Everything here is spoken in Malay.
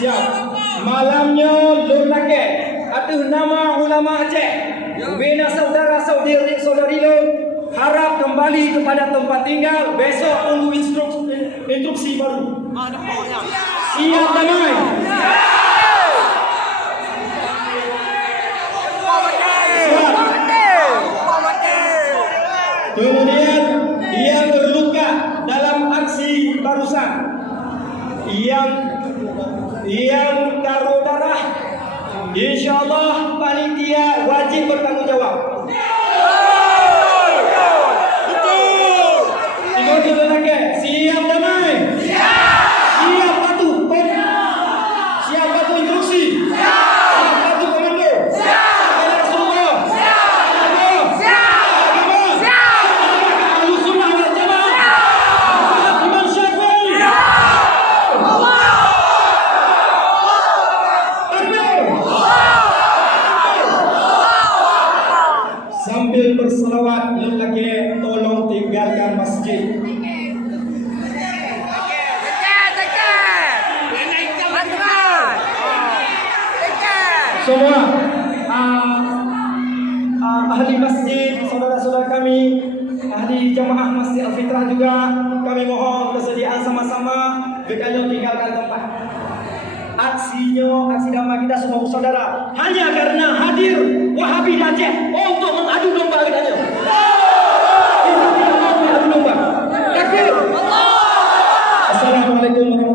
Siap. Malamnya Lur Lake atas nama ulama Aceh, bina saudara-saudari Lur harap kembali kepada tempat tinggal. Besok tunggu instruksi baru. Siap damai. Kemudian yang terluka dalam aksi barusan, yang taruh darah, insyaallah panitia wajib bertanggungjawab. Siap damai. Siap patuh. Siap patuh instruksi. Siap patuh komando. Siap semua. Sambil berselawat, lelaki tolong tinggalkan masjid. Semua ahli masjid, saudara-saudara kami, ahli jamaah Masjid Al-Fitrah juga, kami mohon kesediaan sama-sama berkali tinggalkan tempat. Aksi damai kita semua saudara hanya karena hadir Wahabi Aceh untuk mengadu domba katanya. Kita tidak mau mengadu domba. Takbir. Assalamualaikum warahmatullahi wabarakatuh.